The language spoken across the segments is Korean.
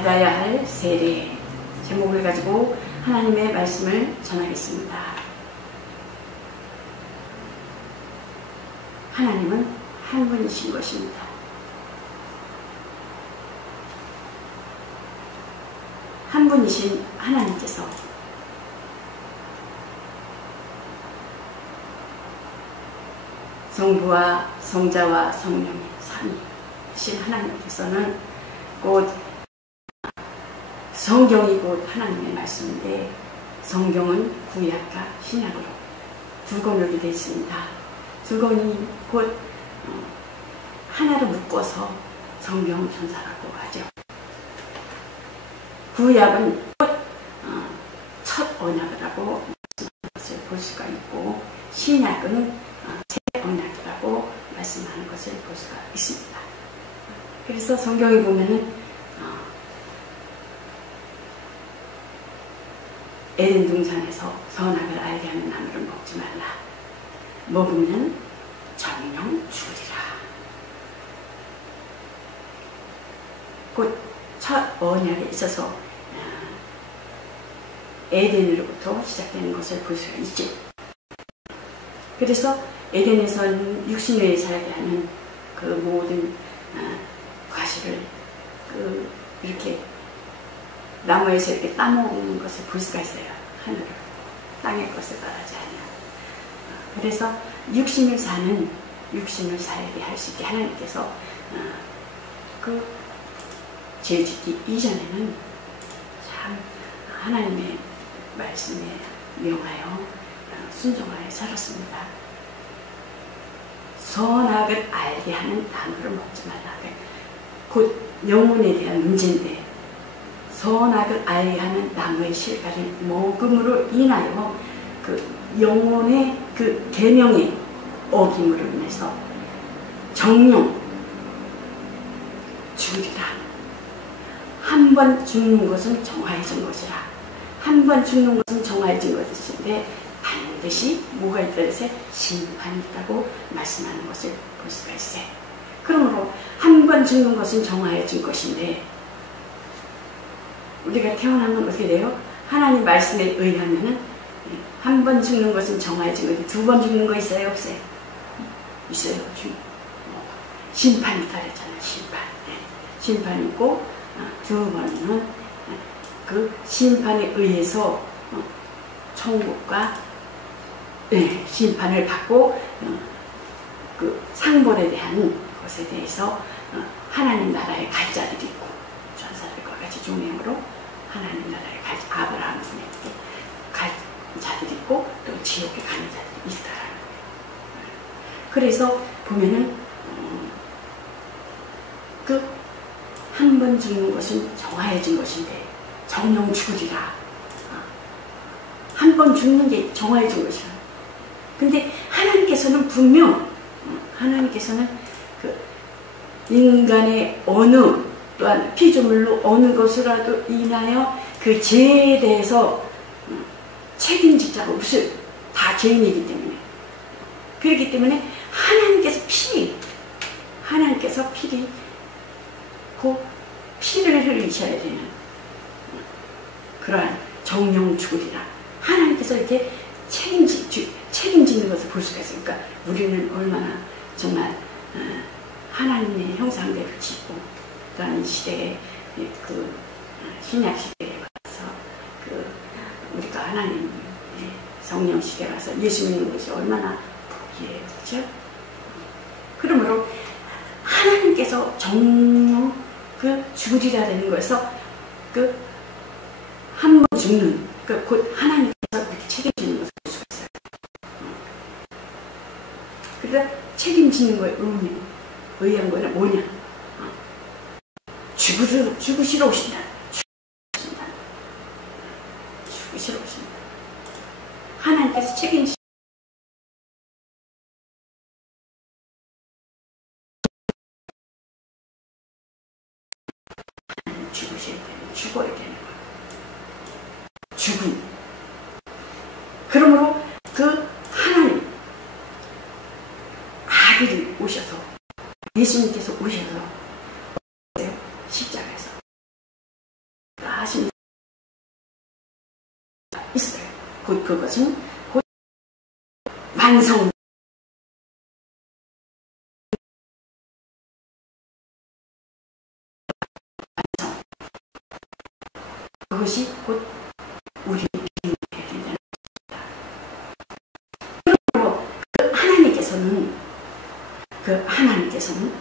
받아야 할 세례 제목을 가지고 하나님의 말씀을 전하겠습니다. 하나님은 한 분이신 것입니다. 한 분이신 하나님께서 성부와 성자와 성령의 삼위신 하나님께서는 곧 성경이 곧 하나님의 말씀인데, 성경은 구약과 신약으로 두 권으로 되어 있습니다. 두 권이 곧 하나로 묶어서 성경 전사라고 하죠. 구약은 곧 첫 언약이라고 말씀하는 것을 볼 수가 있고, 신약은 새 언약이라고 말씀하는 것을 볼 수가 있습니다. 그래서 성경에 보면은 에덴 동산에서 선악을 알게 하는 나무를 먹지 말라. 먹으면 정령 죽으리라. 곧 첫 언약에 있어서 에덴으로부터 시작되는 것을 볼 수가 있죠. 그래서 에덴에서는 60년에 살게 하는 그 모든 과실을 이렇게 나무에서 이렇게 따먹는 것을 볼 수가 있어요. 하늘을, 땅의 것을 바라지 않냐. 그래서 육신을 살게 할 수 있게 하나님께서 그 죄 짓기 이전에는 참 하나님의 말씀에 명하여 순종하여 살았습니다. 선악을 알게 하는 나무를 먹지 말라. 곧 영혼에 대한 문제인데, 선악을 알게 하는 나무의 실과를 먹음으로 인하여 그 영혼의 그 계명의 어김으로 인해서 정령 죽으리라. 한 번 죽는 것은 정화해진 것이라. 한 번 죽는 것은 정화해진 것인데 반드시 뭐가 있다 해서 심판이 있다고 말씀하는 것을 볼 수가 있어요. 그러므로 한 번 죽는 것은 정화해진 것인데, 우리가 태어나면 어떻게 돼요? 하나님 말씀에 의하면은 한 번 죽는 것은 정화해진 건데 두 번 죽는 거 있어요? 없어요? 있어요. 심판이 따르잖아요. 심판이 있고, 두 번은 그 심판에 의해서 천국과 심판을 받고 그 상벌에 대한 것에 대해서 하나님 나라에 갈 자들이 있고, 전사들과 같이 종행으로 하나님 나라에 갈 아브라함 분에 갈 자들이 있고, 또 지옥에 가는 자들이 있다라는 거예요. 그래서 보면은 그 한 번 죽는 것은 정화해진 것인데 정령 죽으리라. 한 번 죽는 게 정화해진 것이야. 근데 하나님께서는 분명 하나님께서는 그 인간의 어느, 또한 피조물로 어느 것이라도 인하여 그 죄에 대해서 책임질 자가 없어요. 다 죄인이기 때문에. 그렇기 때문에 하나님께서 피를 흘리셔야 되는 그러한 정령 죽으리라. 하나님께서 이렇게 책임지는 것을 볼 수가 있어요. 그러니까 우리는 얼마나 정말 하나님의 형상대로 짓고, 또한 시대에 그 신약 시대에 가서 그 우리가 하나님의 성령 시대에 가서 예수 믿는 것이 얼마나 복이에요. 그렇죠? 그러므로 하나님께서 정령 죽으리라 되는 거에서 한 번 죽는 곧 하나님께서 그렇게 책임지는 것을 볼 수가 있어요. 그래서 책임지는 거에 의한 거는 뭐냐? 죽으시러 오신다. 죽으시러 오신다. 하나님께서 책임지는 죽어야 되는 거예요. 죽음. 그러므로 그 하나님 아들이 오셔서, 예수님께서 오셔서 십자가에서 곧 그것은 곧 완성. 그것이 곧 우리 믿음이 되어야 된다는 것입니다. 그리고 하나님께서는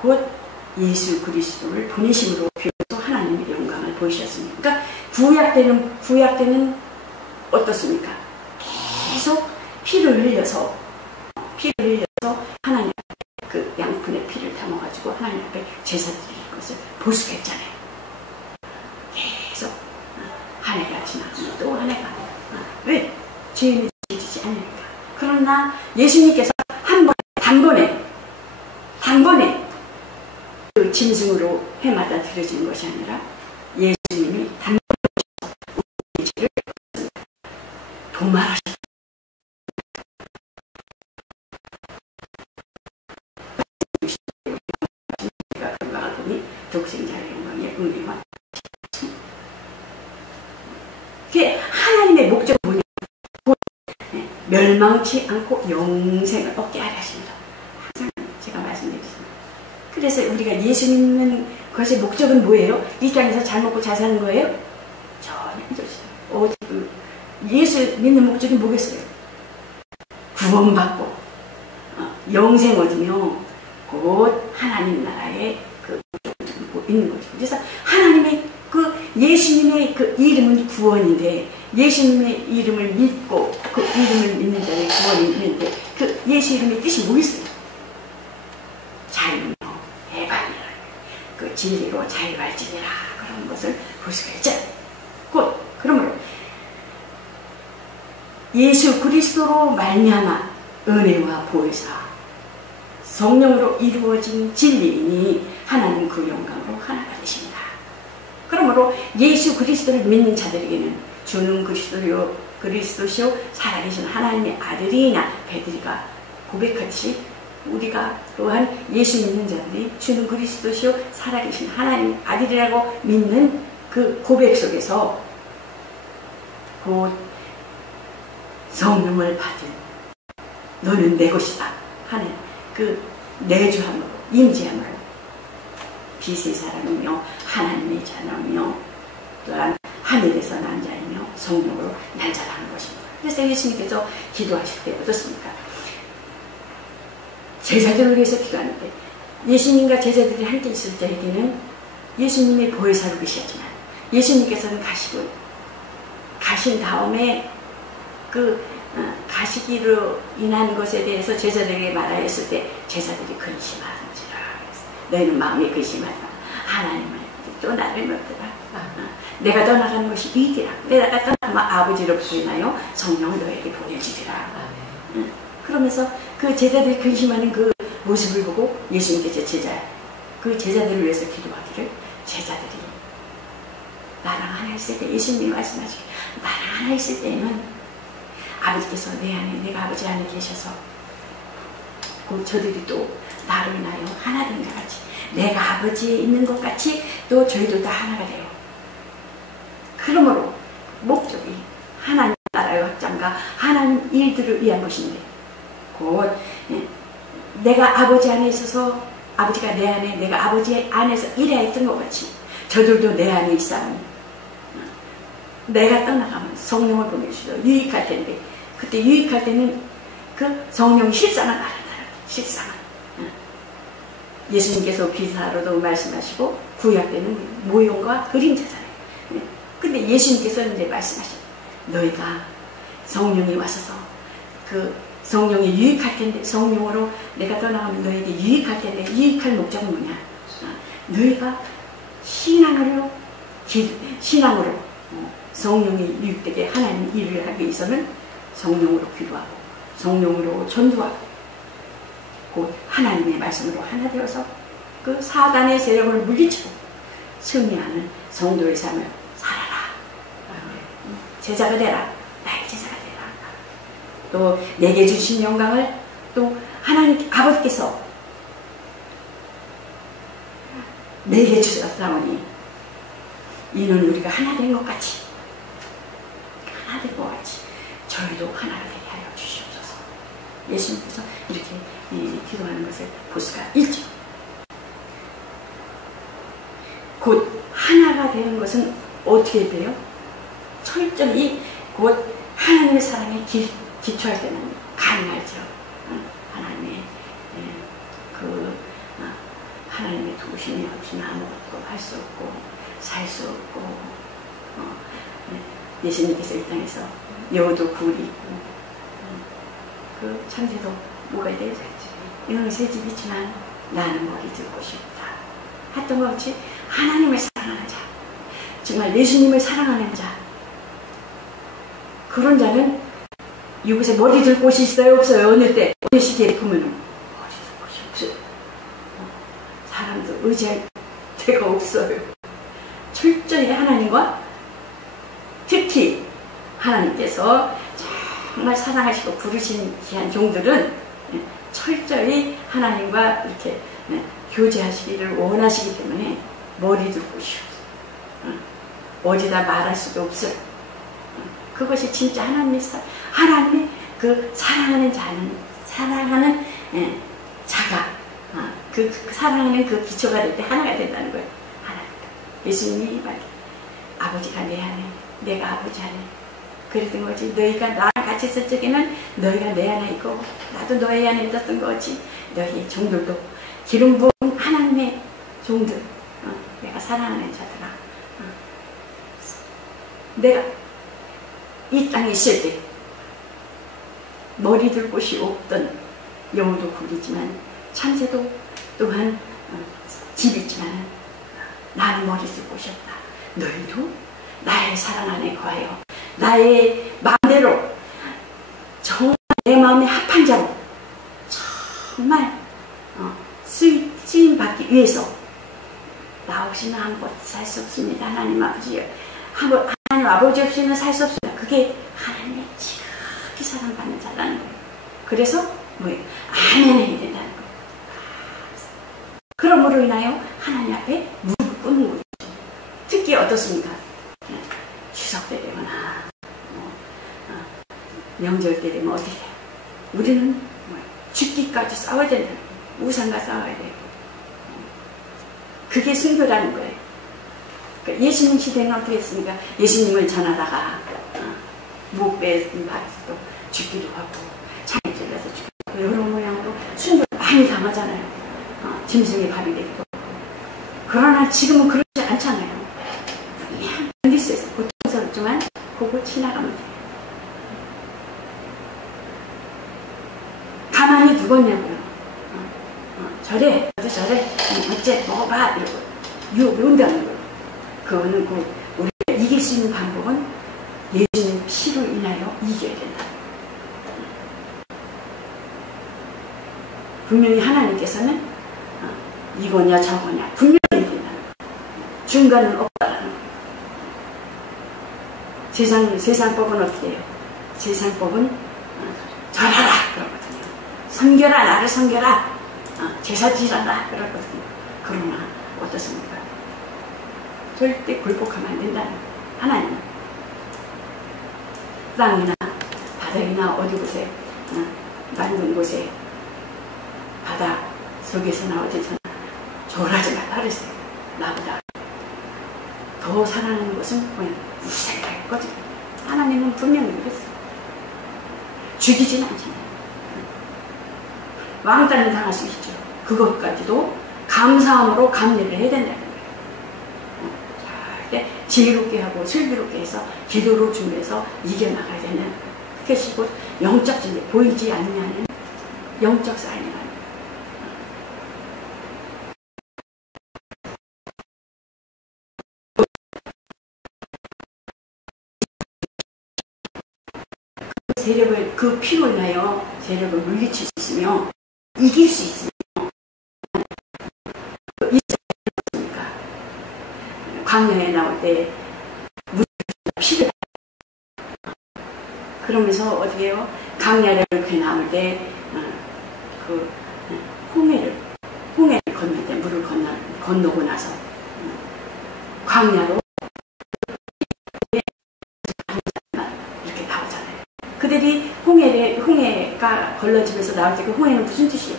곧 예수 그리스도를 보내심으로 비로소 하나님의 영광을 보이셨습니다. 그러니까 구약 때는 어떻습니까? 계속 피를 흘려서 하나님 앞에 그 양푼의 피를 담아가지고 하나님 앞에 제사 드리는 것을 보수했잖아요. 계속 한 해가 지나면 또 한 해가. 왜? 죄인을 지지 않으니까. 그러나 예수님께서 단번에 그 짐승으로 해마다 드려지는 것이 아니라 예수님이 단번에 우리 죄를 도말하셨다. 우리가 건강을 보니 독생자의 영광에 은혜와 그게 하나님의 목적은 뭐냐? 멸망치 않고 영생을 얻게 하려 하십니다. 항상 제가 말씀드렸습니다. 그래서 우리가 예수 믿는 것의 목적은 뭐예요? 이 땅에서 잘 먹고 잘 사는 거예요? 전혀 아니죠. 예수 믿는 목적이 뭐겠어요? 구원받고 영생 얻으며 곧 하나님 나라에 그 목적이 있는 거죠. 그래서 하나님의 예수님의 그 이름은 구원인데 예수님의 이름을 믿고 그 이름을 믿는 자의 구원이 있는데 그 예수 이름의 뜻이 뭐겠어요? 자유며 해방이라 그 진리로 자유할지니라 그런 것을 볼 수가 있잖아요. 곧 그러므로 예수 그리스도로 말미암아 은혜와 보혜사 성령으로 이루어진 진리이니 하나님 그 영광으로 하나가 되십니다. 그러므로 예수 그리스도를 믿는 자들에게는 주는 그리스도시요 살아계신 하나님의 아들이나 베드리가 고백하듯이 우리가 또한 예수 믿는 자들이 주는 그리스도시요 살아계신 하나님의 아들이라고 믿는 그 고백 속에서 곧 성령을 받은 너는 내 것이다 하는 그 내주함으로 임재함으로 빛의 사람이며 하나님의 자녀이며 또한 하늘에서 난 자이며 성령으로 날 자라는 것입니다. 그래서 예수님께서 기도하실 때 어떻습니까? 제자들을 위해서 기도하는데 예수님과 제자들이 함께 있을 때에는 예수님의 보혜사로 계셨지만 예수님께서는 가신 다음에 그 가시기로 인한 것에 대해서 제자들에게 말하였을 때 제자들이 근심하는지라 너희는 마음에 근심하지 마. 하나님을 또 나를 믿더라. 내가 떠나가는 것이 이익이라. 내가 떠나가면 아버지로 부인하여 성령을 너에게 보내주리라. 그러면서 그 제자들이 근심하는 그 모습을 보고 예수님께서 그 제자들을 위해서 기도하기를 제자들이 나랑 하나 있을 때 예수님이 말씀하시길 나랑 하나 있을 때는 아버지께서 내 안에 내가 아버지 안에 계셔서 그 저들이 또 나로 인하여 하나 된 것 같이 내가 아버지에 있는 것 같이 또 저희도 다 하나가 돼요. 그러므로 목적이 하나님 나라의 확장과 하나님 일들을 위한 것인데 곧 내가 아버지 안에 있어서 아버지가 내 안에 내가 아버지 안에서 일해야 했던 것 같이 저들도 내 안에 있사오니 내가 떠나가면 성령을 보내주셔서 유익할 텐데 그때 유익할 때는 그 성령 실상을 알아야 실상을 예수님께서 기사로도 말씀하시고 구약 때는 모형과 그림자잖아요. 근데 예수님께서 이제 말씀하시고 너희가 성령이 와서서 그 성령이 유익할 텐데 성령으로 내가 떠나가면 너희에게 유익할 텐데 유익할 목적은 뭐냐? 너희가 신앙으로 성령이 유익되게 하나님 일을 하기 위해서는 성령으로 기도하고 성령으로 전도하고 곧 하나님의 말씀으로 하나 되어서 그 사단의 세력을 물리치고 승리하는 성도의 삶을 살아라. 제자가 되라. 나의 제자가 되라. 또 내게 주신 영광을 또 하나님 아버지께서 내게 주셨사오니 이는 우리가 하나 된 것 같이 하나 된 것 같이 저희도 하나가 되게 하여 주시옵소서. 예수님께서 이렇게 기도하는 것을 볼 수가 있죠. 곧 하나가 되는 것은 어떻게 돼요? 철저히 곧 하나님의 사랑에 기초할 때는 가능하죠. 하나님의 하나님의 도우심이 없이는 아무것도 할 수 없고 살 수 없고 예수님께서 이 땅에서 여우도 굴이 있고 그 참새도 뭐가 돼요? 이놈의 새 집이 있지만 나는 머리 들 곳이 없다 했던 것 같이 하나님을 사랑하는 자, 정말 예수님을 사랑하는 자, 그런 자는 이곳에 머리 들 곳이 있어요? 없어요? 어느 때 어느 시기에 보면 머리 들 곳이 없어요. 사람도 의지할 데가 없어요. 철저히 하나님과 특히 하나님께서 정말 사랑하시고 부르신 귀한 종들은 철저히 하나님과 이렇게 교제하시기를 원하시기 때문에 머리 들 곳이 없어요. 어디다 말할 수도 없어요. 그것이 진짜 하나님의 그 사랑하는 자는, 사랑하는 자가 그 사랑하는 그 기초가 될 때 하나가 된다는 거예요. 하나. 예수님이 말해 아버지가 내 안에, 내가 아버지 안에. 그랬던 거지. 너희가 나랑 같이 있을 적에는 너희가 내 안에 있고 나도 너희 안에 있었던 거지. 너희 종들도 기름 부은 하나님의 종들, 내가 사랑하는 자들아, 내가 이 땅에 있을 때 머리 들 곳이 없던 여우도 굴이지만 참새도 또한 집이 있지만 나는 머리 들 곳이 없다. 너희도 나의 사랑 안에 거하여 나의 마음대로 정말 내 마음에 합한 자로 정말 쓰임 받기 위해서 나 없이는 아무것도 살 수 없습니다. 하나님 아버지, 하나님 아버지 없이는 살 수 없습니다. 그게 하나님의 지극히 사랑받는 자라는 거예요. 그래서 뭐예요? 아멘 해야 된다는 거예요. 그러므로 인하여 하나님 앞에 무릎을 꿇는 거죠. 특히 어떻습니까? 추석 때 되거나 명절 때 되면 어떻게 돼요? 우리는 죽기까지 싸워야 된다는 거예요. 우상과 싸워야 돼요. 그게 순교라는 거예요. 그러니까 예수님 시대는 어떻게 했습니까? 예수님을 전하다가 목배 박에서도 죽기도 하고 창에 찔러서 죽기도 하고 여러 모양으로 순교 많이 당하잖아요. 짐승의 밥이 되기도 하고. 그러나 지금은 그렇지 않잖아요. 그냥 견딜 수 있어요. 고통스럽지만 그거 지나가면 돼요. 가만히 두었냐고요. 저래, 너도 저래, 어째 먹어봐 이러고 유혹을 온다는 거예요. 그거는 우리가 이길 수 있는 방법은 예수님 피로 인하여 이겨야 된다. 분명히 하나님께서는 이거냐 저거냐 분명히 된다는 거예요. 중간은 없다라는 거예요. 세상 법은 어떻게 해요? 세상 법은 절하라 그러거든요. 섬겨라, 나를 섬겨라, 제사 지라라 그러거든요. 그러나 어떻습니까? 절대 굴복하면 안 된다는 거예요. 하나님은 땅이나 바다이나 어디 곳에 만든 곳에 바다 속에서나 어디서나 졸하지 말라 그랬어요. 나보다 더 사랑하는 것은 뭐야? 우세가 있거든요. 하나님은 분명히 그랬어요. 죽이진 않잖아요. 왕따는 당할 수 있죠. 그것까지도 감사함으로 감내를 해야 된다는 거예요. 절대 지혜롭게 하고 슬기롭게 해서 기도로 준비해서 이겨나가야 되는 그것이 곧 영적 진리, 보이지 않는 영적 삶이라는 거예요. 세력을 그 피로 인하여 세력을 물리칠 수 있으며 이길 수 있으며 있습니까? 광야에 나올 때 피를 그러면서 어떻게 해요? 광야를 이렇게 나올 때 그 홍해를 건널 때 물을 건너고 나서 광야로 이렇게 나오잖아요. 그들이 홍해가 걸러지면서 나올 때 그 홍해는 무슨 뜻이에요?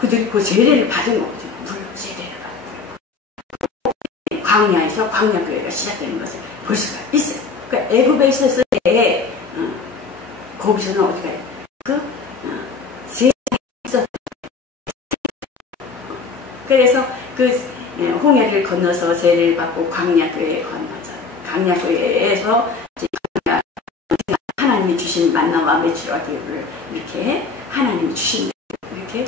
그들이 그 세례를 받은 거죠. 물 세례를 받은 거예요. 광야에서 광야교회가 시작되는 것을 볼 수가 있어요. 그러니까 애굽에 있었을 때 거기서는 어디 가요? 세상에 있었어요. 그래서 그 홍해를 건너서 세례를 받고 광야교회에 건너서 광야교회에서 하나님이 주신 만나와 메추라와 기름을 이렇게 하나님이 주신 이렇게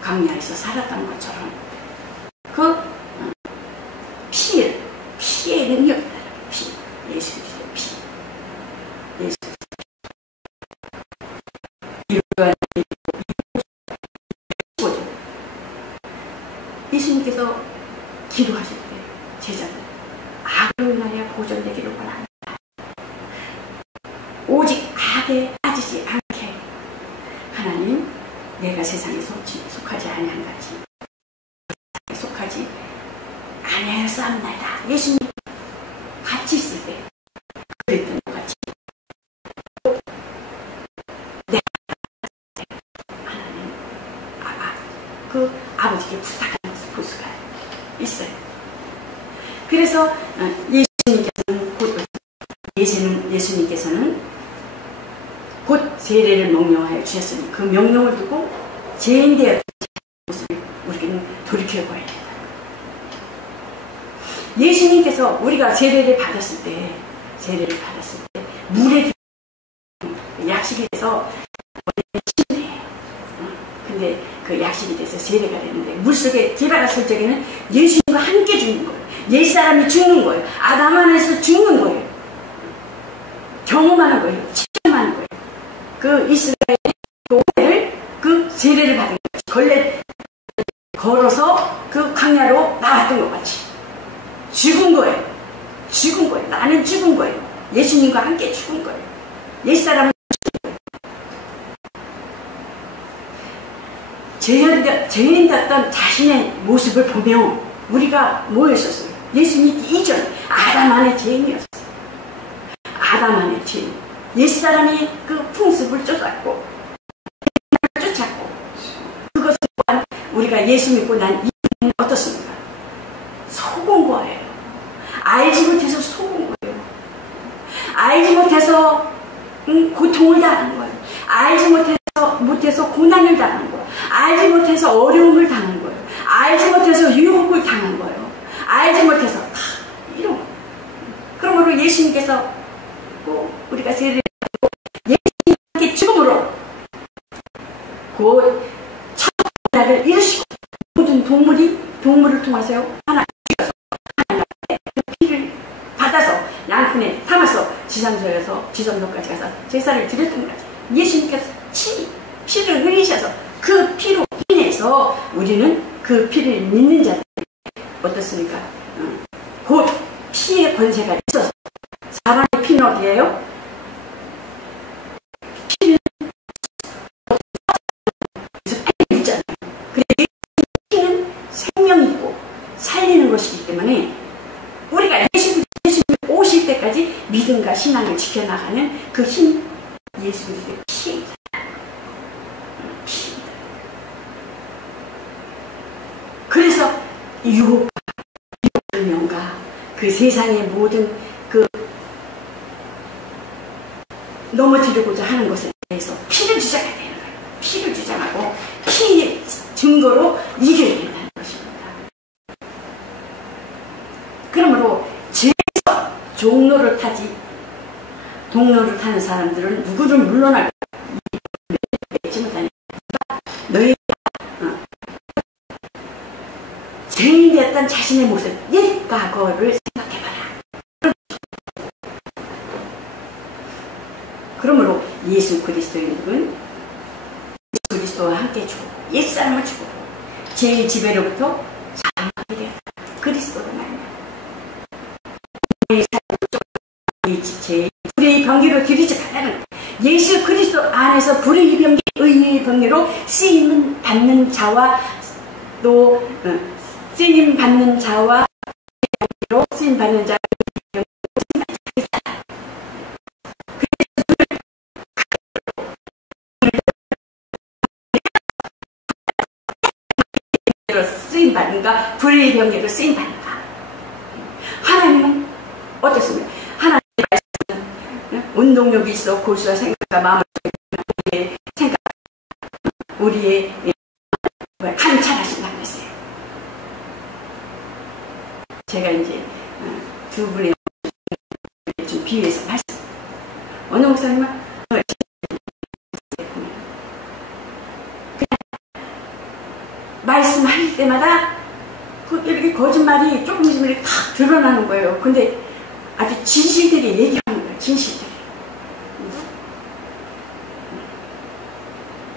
광야에서 살았던 것처럼 그 피의 능력이 피, 예수 그리스도 피, 예수 그리스도 예수님께서 기도하실 때 제자들 악으로 인하여 보존되기를 원합니다. 오직 악에 빠지지 않게 하나님 내가 세상에 속하지 아니한 같이 속하지 아니하였사옵나이다. 예수님 같이 있을 때 그랬던 것 같이 내가 하나님 그 아버지께 부탁하는 것을 볼 수가 있어요. 그래서 예수님께서는 곧 세례를 명령하여 주셨으니 그 명령을 두고 죄인되었던 모습을 우리는 돌이켜봐야 된다. 예수님께서 우리가 세례를 받았을 때 물에 약식이 돼서 침대예요. 근데 그 약식이 돼서 세례가 되는데 물속에 들어갔을 적에는 예수님과 함께 죽는 거예요. 옛사람이 죽는 거예요. 아담 안에서 죽는 거예요. 경험하는 거예요. 체험하는 거예요. 그 이스라엘의 오늘 그 세례를 받은 거예요. 걸레 걸어서 그 광야로 나왔던 것 같이 죽은 거예요. 죽은 거예요. 나는 죽은 거예요. 예수님과 함께 죽은 거예요. 옛사람은 죽은 거예요. 죄인이었던 자신의 모습을 보며 우리가 뭐였었어요? 예수님 이전 아담 안의 죄인이었어요. 아담 안의 죄인. 옛사람이 그 풍습을 쫓았고 그것을 또한 우리가 예수 믿고 난 이후에는 어떻습니까? 속은 거예요. 알지 못해서 속은 거예요. 알지 못해서 고통을 당한 거예요. 알지 못해서 고난을 당한 거예요. 알지 못해서 어려움을 당한 거예요. 알지 못해서 유혹을 당한 거예요. 알지 못해서 이런 거예요. 그러므로 예수님께서 우리가 세례를 받고 예수님께 죽음으로 곧 첫 나라를 이루시고 모든 동물을 통해서 하나님 그 피를 받아서 양푼에 담아서 지성소까지 가서 제사를 드렸던 거죠. 예수님께서 피를 흘리셔서 그 피로 인해서 우리는 그 피를 믿는 자들이 어떻습니까? 곧 피의 권세가 있어서 사람의 피는 어디예요? 피는 있잖아요. 그런데 피는 생명이 있고 살리는 것이기 때문에 우리가 예수님 오실 때까지 믿음과 신앙을 지켜나가는 그 힘, 예수 그리스도의 피입니다. 피입니다. 그래서 유혹과 불명과 그 세상의 모든 그 넘어지려고자 하는 것에 대해서 피를 주장해야 되는 거예요. 피를 주장하고 피의 증거로 이겨야 된다는 것입니다. 그러므로 죄에서 종로를 타지 동로를 타는 사람들은 누구를 물러날 너희가 죄인 되었던 자신의 모습 옛 과거를 생각해봐라. 그러므로 예수 그리스도인들은 예수 그리스도와 함께 죽고 옛사람을 죽고 죄의 지배로부터 자유하게 되었다. 그리스도로 말미암아 죄의 불의의 병기로 들이지 말라는 예수 그리스도 안에서 불의의 병기 의의 병기로 쓰임 받는 자와 또 쓰임 받는 자와 쓰임 받는 자 쓰임받는가, 불의의 병제로 쓰임받는가. 하나님은 어떻습니까? 하나님의 말씀은 운동력이 있어 골수와 생각과 마음을 우리의 생각, 우리의 감찰하신다는 것이에요. 제가 이제 두 분의 좀 비유해서 말씀. 어느 목사님은 말씀할 때마다 이렇게 거짓말이 조금씩 이렇게 탁 드러나는 거예요. 근데 아주 진실들이 얘기하는 거예요. 진실들이.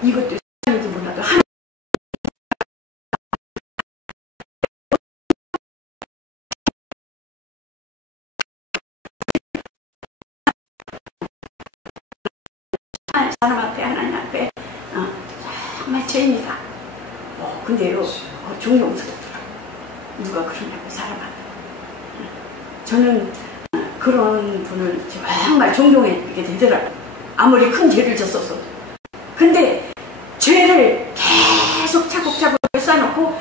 이것도 사람인지 몰라도 사람 앞에, 하나님 앞에 정말 죄입니다. 근데요, 존경스럽더라고요. 누가 그러냐고, 사람 앞에. 저는 그런 분을 정말 존경하게 되더라고요. 아무리 큰 죄를 졌었어도. 근데 죄를 계속 차곡차곡 쌓아놓고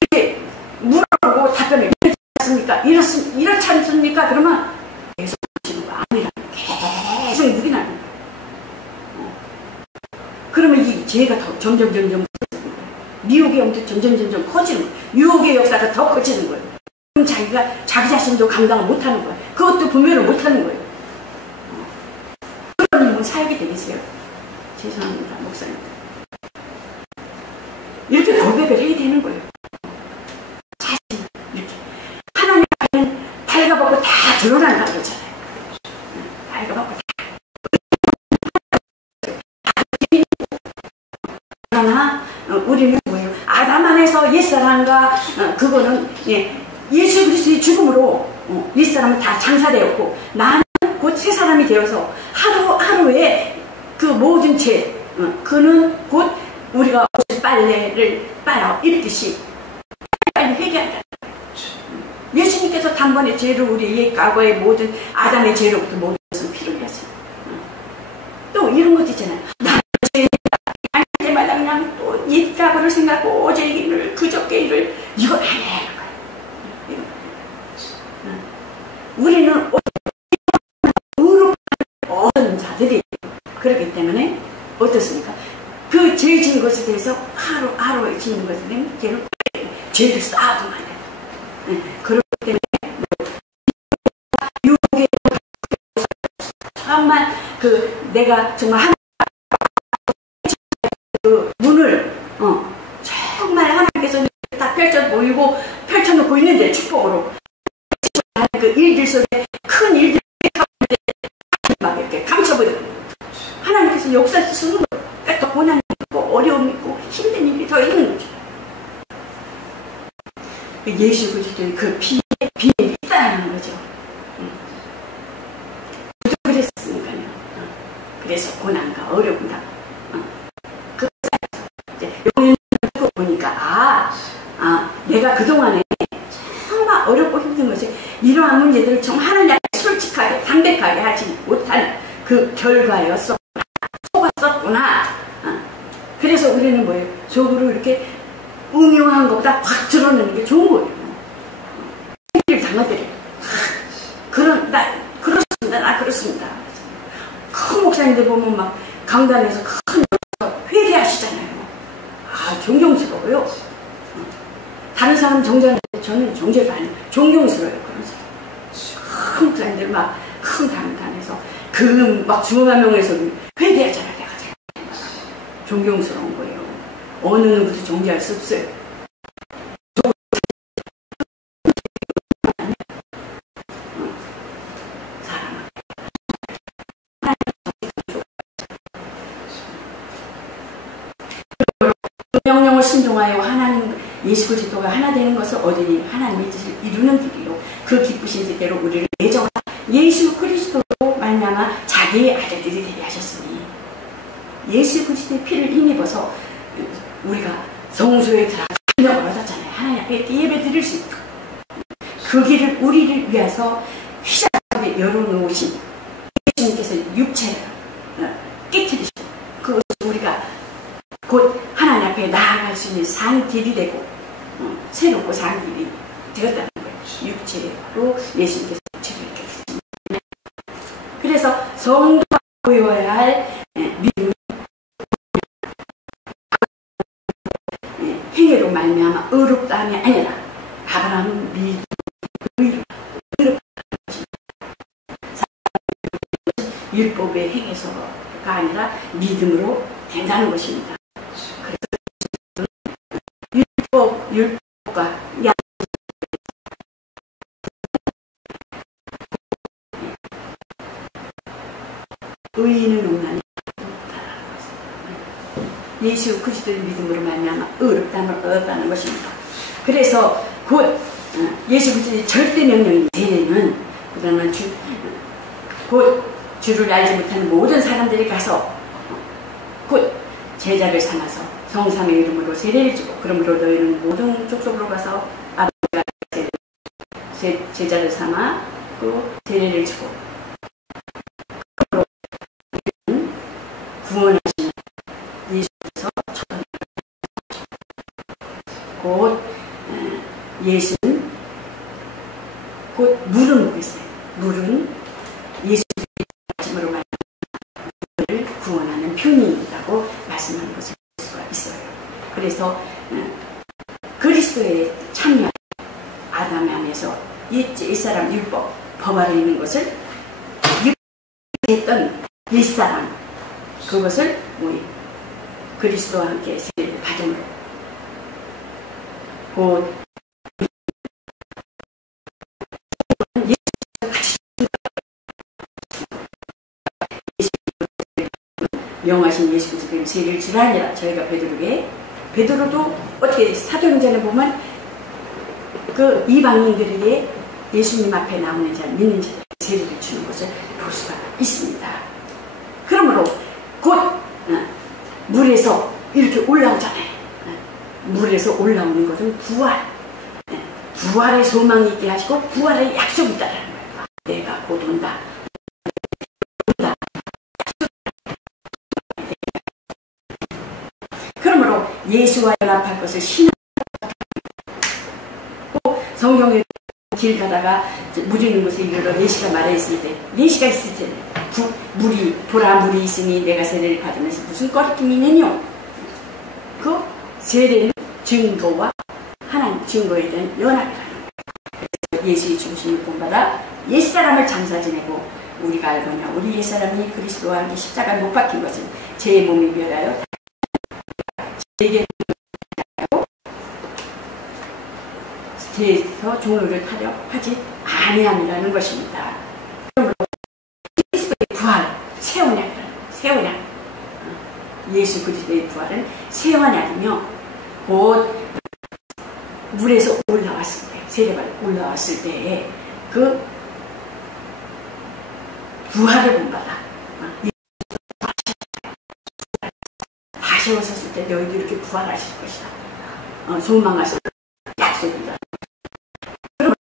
이렇게 물어보고 답변을 이렇지 않습니까? 이렇지 않습니까? 그러면 계속 하시는 거 아니라면 계속 묵인하는 거예요. 그러면 이 죄가 더 점점 커지는 거예요. 미혹의 영도 점점 커지는 거예요. 유혹의 역사가 더 커지는 거예요. 그럼 자기가 자기 자신도 감당을 못하는 거예요. 그것도 분별을 못하는 거예요. 그런 분은 살게 되겠어요? 죄송합니다, 목사님. 이렇게 고백을 해야 되는 거예요. 자신 이렇게 하나님 앞에는 발가벗고 다 드러난다고 그러잖아요. 발가벗고 다. 그러나 우리는 뭐예요? 아담 안에서 옛사람과 그거는 예수 그리스도의 죽음으로 옛사람은 다 장사되었고, 나는 곧 새 사람이 되어서 하루하루에 그 모든 죄, 그는 곧 우리가 옷 빨래를 빨아 입듯이 빨리 회개한다. 예수님께서 단번에 죄를 우리 옛 과거의 모든 아담의 죄로부터 모든 것을 피를 흘렸어요. 또 이런 것도 있잖아요. 나는 죄다. 할 때마다 그냥 또 옛 과거를 생각하고 어제 일을 그저께 일을 이걸 안 해. 우리는 어른 자들이 그렇기 때문에 어떻습니까? 그 죄 지은 것에 대해서 하루하루에 지은 것에 대해서 죄를 쌓아두면 안 돼요. 그렇기 때문에 유혹의 정말 내가 정말 그 문을 정말 하나님께서 다 펼쳐놓고 있는데 축복으로 그 일들 속에 큰 일들이 막 이렇게 감춰버리고 하나님께서 역사하시는 거예요. 또 고난이 있고 어려움이 있고 힘든 일이 더 있는 거죠. 예수 그리스도의 그 비밀이 있다는 거죠. 저도 그랬으니까요. 그래서 고난과 어려움과 그 여기 보니까 내가 그동안에 정말 어렵고 힘든 것이 이러한 문제들을 정말 하나님 앞에 솔직하게 담백하게 하지 못한 그 결과였었구나, 속았었구나. 그래서 우리는 뭐예요? 속으로 이렇게 음흉한 것보다 확 드러내는 게 좋은 거예요. 생기를 당하더래요. 나 그렇습니다. 큰 목사님들 보면 막 강단에서 큰 회개하시잖아요. 존경스러워요. 다른 사람 정죄하는데 저는 정죄를 안 해요. 존경스러워요. 그런 사람. 큰 목사님들 막 큰 강단에서 막 수만 명에서 회개하잖아요. 내가 존경스러운 거예요. 어느 누구도 정죄할 수 없어요. 명령을 순종하여 하나님 예수 그리스도가 하나 되는 것을 얻으니 하나님의 뜻을 이루는 길이요 그 기쁘신 뜻대로 우리를 내정하 예수 그리스도로 말미암아 자기의 아들들이 되게 하셨으니, 예수 그리스도의 피를 힘입어서 우리가 성소에 들어가 능력을 얻었잖아요. 하나님 앞에 이렇게 예배 드릴 수 있고, 그 길을 우리를 위해서 휘장하게 열어놓으신 예수님께서 육체를 깨뜨리시고, 그것을 우리가 곧 하나님 앞에 나아갈 수 있는 산 길이 되고 새롭고 산 길이 되었다는 거예요. 육체로 예수님께서 육체를 이렇게 주십니다. 그래서 성도가 보여야 할 믿음이 행위로 말미암아 의롭다함이 아니라 아브라함은 믿음으로 의롭다는 것입니다. 율법의 행해서가 아니라 믿음으로 된다는 것입니다. 그래서 율법과 의인은 없나니 예수 그리스도의 믿음으로 말미암아 의롭다함을 얻었다는 것입니다. 그래서 곧 예수 그리스도의 절대 명령인 세례는 그다음에 곧 주를 알지 못하는 모든 사람들이 가서 곧 제자를 삼아서 성삼의 이름으로 세례를 주고 그러므로 너희는 모든 족속으로 가서 아버지가 제자를 삼아 또 세례를 주고 구원하시는 예수께서 곧 예수는 곧 물은 뭐고 있어요. 물은 예수의 말씀으로 말하는 구원하는 편이 있다고 말씀하는 것을 볼 수가 있어요. 그래서 그리스도에 참여한 아담 안에서 옛사람 율법 법 아래 있는 것을 했던 옛사람 그것을 우리 그리스도와 함께 세례를 받음으로 곧 명하신 예수 그리스도의 세례를 주라 하니라. 저희가 베드로도 어떻게 사도행전에 보면 그 이방인들에게 예수님 앞에 나오는 자 믿는 자들에게 세례를 주는 것을 볼 수가 있습니다. 그러므로 곧 물에서 이렇게 올라오잖아요. 물에서 올라오는 것은 부활, 부활의 소망이 있게 하시고 부활의 약속이 있다는 거예요. 내가 곧 온다. 그러므로 예수와 연합할 것을 신앙하고 성경에 길 가다가 물 있는 곳에 이르러 예시가 말해 있을 때 예시가 있을 때 물이 보라 물이 있으니 내가 세례를 받으면서 무슨 꺼리낌이 있느뇨. 그 세례는 증거와 하나님 증거에 대한 연합이라는 거예요. 예수의 중심을 본받아 옛사람을 장사 지내고 우리가 알거냐 우리 옛사람이 그리스도와 함께 십자가에 못 박힌 것은 제 몸이 멸하여 제게 죄에서 종로를 타려 하지 아니함이라는 것입니다. 그러므로 그리스도의 부활, 새 언약이라는 새 언약. 예수 그리스도의 부활은 새 언약이며 곧 물에서 올라왔을 때, 세례받고 올라왔을 때에 그 부활을 본받아. 다시 오셨을 때 너희도 이렇게 부활하실 것이다. 소망하실 약속이다. 그러면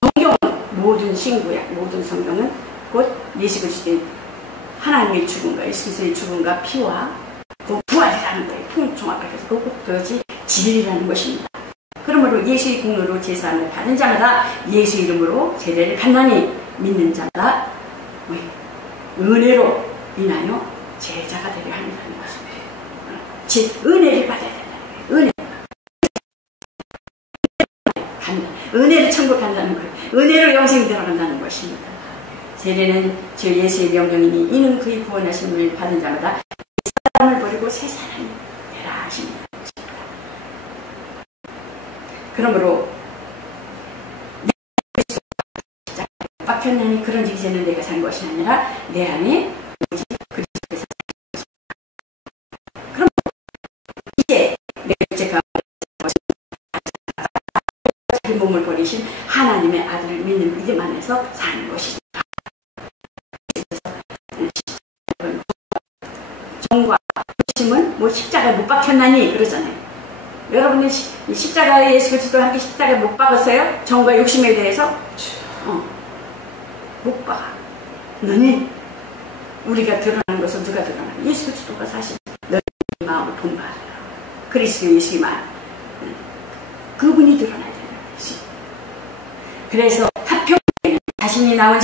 성경은 모든 신구약, 모든 성경은 곧 예수 그리스도의 하나님의 죽음과 예수 그리스도의 죽음과 피와 또 부활이라는 거예요. 통종합하게 해서 그것이 진리라는 것입니다. 그러므로 예수의 공로로 제사함을 받은 자마다 예수 이름으로 세례를 받나니 믿는 자마다 은혜로 인하여 제자가 되려 한다는 것입니다. 즉 은혜를 받아야 된다는 거예요. 은혜를 천국 간다는 거예요. 은혜로 영생이 들어간다는 것입니다. 세례는 주 예수의 명령이니 이는 그의 구원하심을 받은 자마다 사람을 버리고 새 사람이 되라 하십니다. 그러므로 박혔나니 그런 이제는 내가 산 것이 아니라 내 안에 오직 그리스도께서 산 것이다. 그럼 이제 내 죄가 자기 몸을 버리신 하나님의 아들을 믿는 믿음 안에서 사는 것이다. 정과 욕심은 뭐 십자가에 못 박혔나니 그러잖아요. 여러분은 십자가에 예수 그리스도와 함께 십자가에 못 박았어요? 정과 욕심에 대해서? 못 박아. 너니 우리가 드러나는 것은 누가 드러나? 예수 그리스도가 사실 너희 마음을 본받아요. 그리스도 예수의 마음. 그분이 드러나야 된다는 것이. 그래서 합평에는 자신이 나온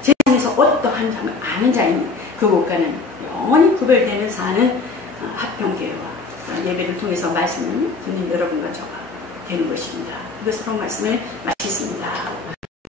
세상에서 어떠한 점을 아는 자인 그곳과는 영원히 구별되는 사는 합평교회와 예배를 통해서 말씀을 듣는 여러분과 저가 되는 것입니다. 이것으로 말씀을 마치겠습니다.